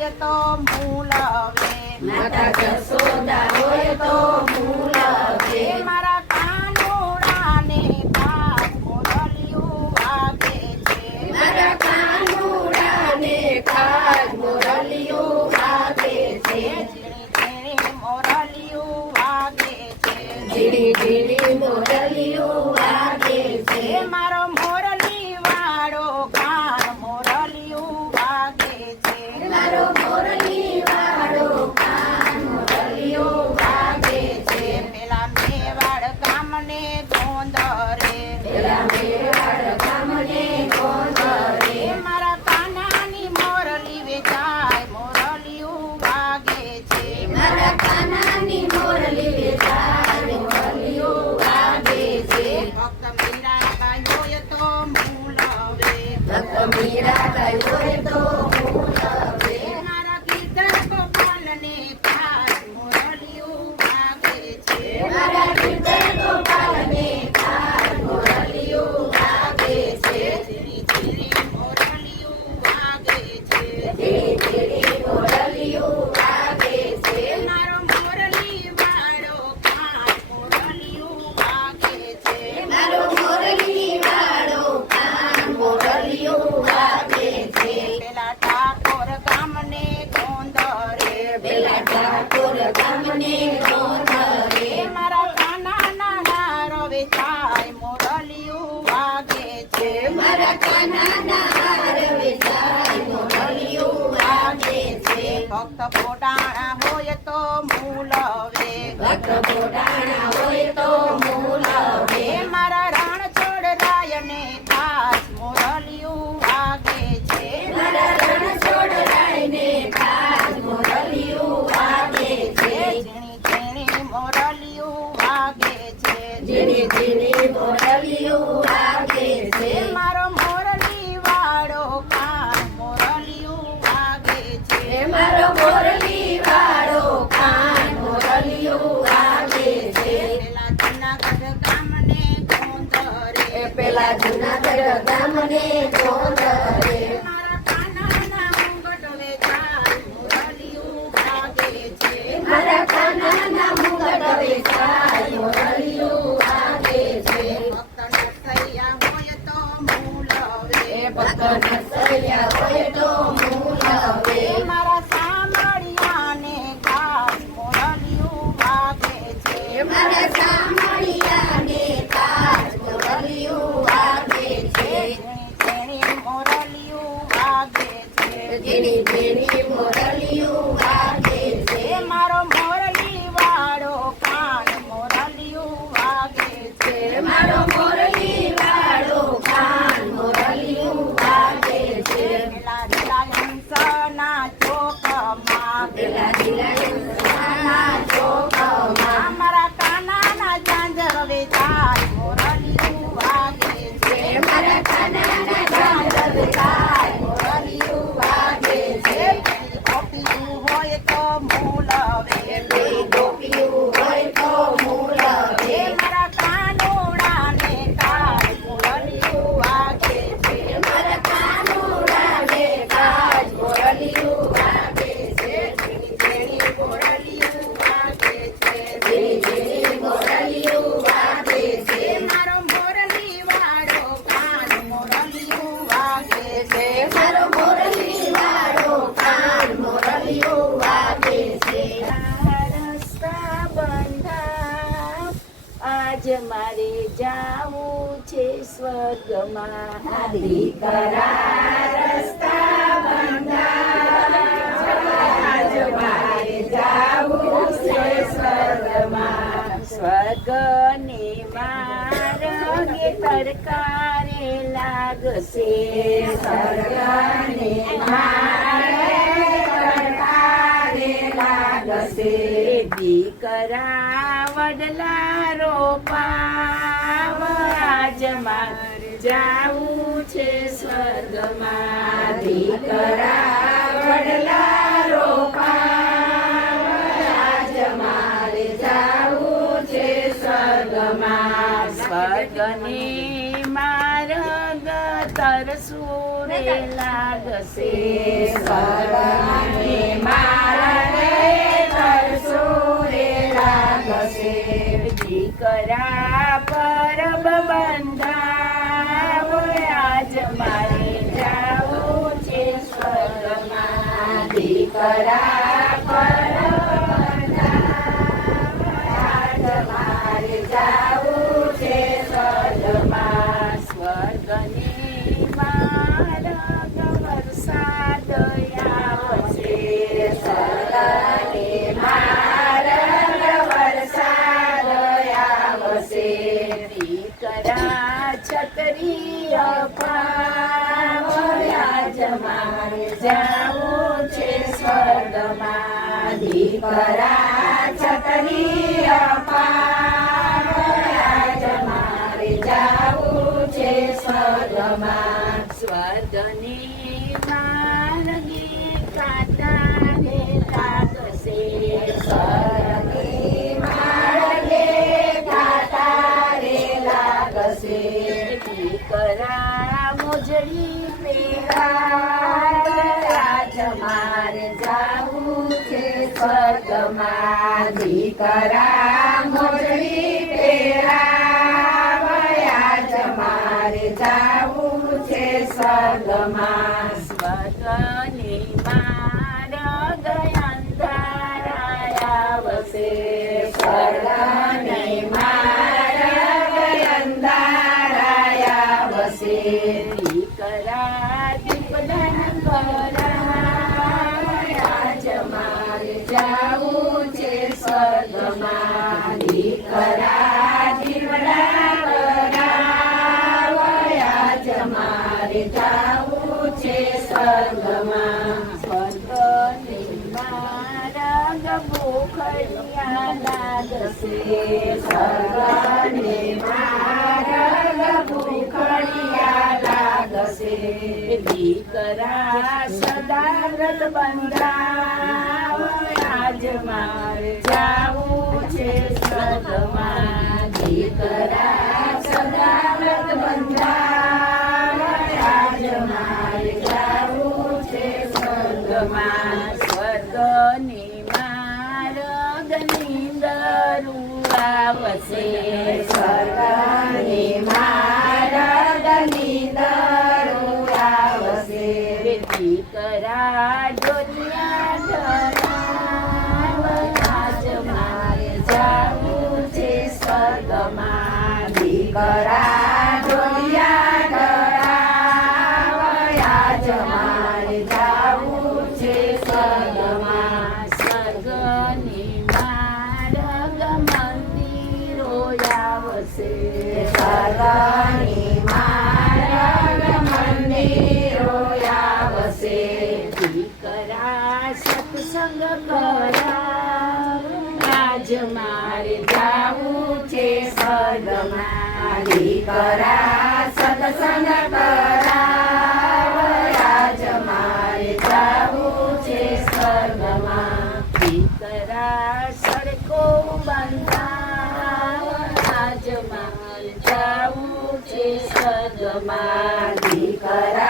હોય તો મૂલવે માતા જશોદા હોય તો મૂલવે મારા કાનુડાને કાચ મોરલિયું વાગે છે મારા કાનુડાને ખાસ મોરલિયું વાગે છે ઝીણી મોરલિયું વાગે છે ઝીણી ઝીણી મોરલિયું વાગે છે મારો મોરલી વાળો કાન મોરલિયું વાગે છે મારો મોરલી વાળો કાન મોરલિયું વાગે છે પેલા મેવાડ ગામને ગોંદરે પેલા મેવાડ ગામને ગોંદરે મારા કાનાની મોરલી વેચાય મોરલિયું વાગે છે મારા કાનાની મોરલી વેચાય મોરલિયું વાગે છે ભક્ત મીરાબાઈ હોય તો મૂલવે ભક્ત મીરાબાઈ હોય તો મૂલવે મારા કીર્તન ગોપાલને ખાસ મોરલિયું વાગે છે મારા કીર્તન ગોપાલને ખાસ મોરલિયું વાગે છે ઝીણી ઝીણી મોરલિયું વાગે છે ઝીણી ઝીણી મોરલિયું વાગે છે મારો મોરલી વાળો કાન મોરલિયું વાગે છે મારો મોરલી વાળો કાન મોરલિયું વાગે છે પેલા ઠાકોર ગામને ગોંદરે પેલા ઠાકોર ગામને ગોંદરે મારા કાનાના હારો વેચાય મોરલિયું વાગે છે મારા કાનાના હાર વેચાય મોરલિયું વાગે છે ભક્ત પોટાણા હોય તો મૂલવે ભક્ત પોટાણા હોય તો મૂલવે મારા રણ છોડ રાયને ખાસ મોરલિયું વાગે છે મારા રણ છોડ રાયને ખાસ મોરલિયું વાગે છે ઝીણી ઝીણી મોરલિયું વાગે છે ઝીણી ઝીણી મોરલિયું વાગે છે મારો મોરલી વાળો કાન મોરલિયું વાગે છે મારો મોરલી વાળો કાન મોરલિયું વાગે છે પેલા જુનાગઢ ગામને ગોંદરે પેલા જુનાગઢ ગામને ગોંદરે મારા કાનાના મુંગટ વેચાય મોરલિયું વાગે છે મારા કાનાના મુગટ વેચાય મોરલિયું વાગે છે ભક્ત નરસૈયા હોય તો મૂલવે ભક્ત નરસૈયા હોય તો મૂલવે મારા સામળિયાને ખાસ મોરલિયું વાગે છે મારા સામળિયાને ખાસ મોરલિયું વાગે છે ઝીણી ઝીણી મોરલિયું વાગે છે ઝીણી ઝીણી મોરલિયું વાગે છે મારો મોરલી વાળો કાન મોરલિયું વાગે છે મારો મોરલી વાળો કાન મોરલિયું વાગે છે પેલા હંસના ચોકમાં પેલા દિલાયના ચોકમાં મારા કાનાના ઝાંઝર વેચાય મોરલિયું વાગે છે મારા કાનાના ઝાંઝર વેચાય મોરલિયું વાગે છે ગોપીયું હોય તો મૂલવે પેલી ગોપીયું હોય તો મૂલવે મારા કાનુડાને કાચ મોરલિયું વાગે છે મારા કાનુડાને ખાસ મોરલિયું વાગે છે ઝીણી ઝીણી મોરલિયું વાગે છે ઝીણી ઝીણી મોરલિયું વાગે છે મારો મોરલી વાળો કાન મોરલિયું વાગે છે મારો મોરલી વાળો કાન મોરલિયું વાગે છે રસ્તા બંધા આજ મારે જાવું છે સ્વર્ગમાં દીકરા રસ્તા બંધા આજ મારે જાવું છે સ્વર્ગમાં સ્વર્ગને માર્ગે તડકારે લાગશે સ્વર્ગને મારે તડકારે લાગશે દીકરા વડલા રોપાવ આજ મારે જાવું છે સ્વર્ગમાં દીકરા વડલા રોપાવા આજ મારે જાવું છે સ્વર્ગમાં સ્વર્ગની માર્ગ તરસું રે લાગશે સ્વર્ગને માર્ગે તરસુરે લાગશે દીકરા પરબ બંધાવો આજ મારે જાવું છે સ્વર્ગમાં દીકરા પરબ મારે જાવું છે સ્વર્ગમાં સ્વર્ગની માર્ગ વરસાદ આવશે સ્વર્ગને માર્ગ વરસાદ આવશે દીકરા છત્રી અપાવો આજ મારે જાવું છે સ્વર્ગમાં દીકરા છત્રી અપાવો આજ મારે જાવું છે સ્વર્ગમાં સ્વર્ગની માર્ગે કાંટા ને લાગશે સ્વર્ગની માર્ગે કાંટા રે લાગશે દીકરા મોજડી પહેરાવે આજ મારે જાવું છે સ્વર્ગમાં દીકરા મોજડી પહેરાવે આજ મારે જાવું છે સ્વર્ગમાં સ્વર્ગની માર્ગ અંધારા આવશે સ્વર્ગને માર્ગ અંધારા આવશે દીકરા દીપદાન કરાવે આજ મારે જાવું છે સ્વર્ગમાં દીકરા દીવડા કરાવે આજ મારે જાવું છે સ્વર્ગમાં સ્વર્ગની માર્ગ ભૂખડિયા લાગશે સ્વર્ગને માર્ગ ભૂખડિયા લાગશે દીકરા સદા વ્રત બંધાવે આજ મારે જાવું છે સ્વર્ગમાં દીકરા સદા વ્રત બંધાવે આજ મારે જાવું છે સ્વર્ગમાં સ્વર્ગની માર્ગ નીંદરું આવશે સ્વર્ગને માર્ગ નીંદરું આવશે દીકરા ડોલિયા ધરાવે આજ મારે જાવું છે સ્વર્ગમાં દીકરા ઢોલિયા ડરાવે આજ મારે જાવું છે સ્વર્ગમાં સ્વર્ગની માર્ગ મંદિરો આવશે સ્વર્ગની માર્ગ મંદિરો આવશે દીકરા સત્સંગ કરાવે આજ મારે જાવું છે સ્વર્ગમાં દીકરા સત્સંગ કરાવે આજ મારે જાવું છે સ્વર્ગમાં દીકરા સડકો બંધાવે આજ મારે જાવું છે સ્વર્ગમાં દીકરા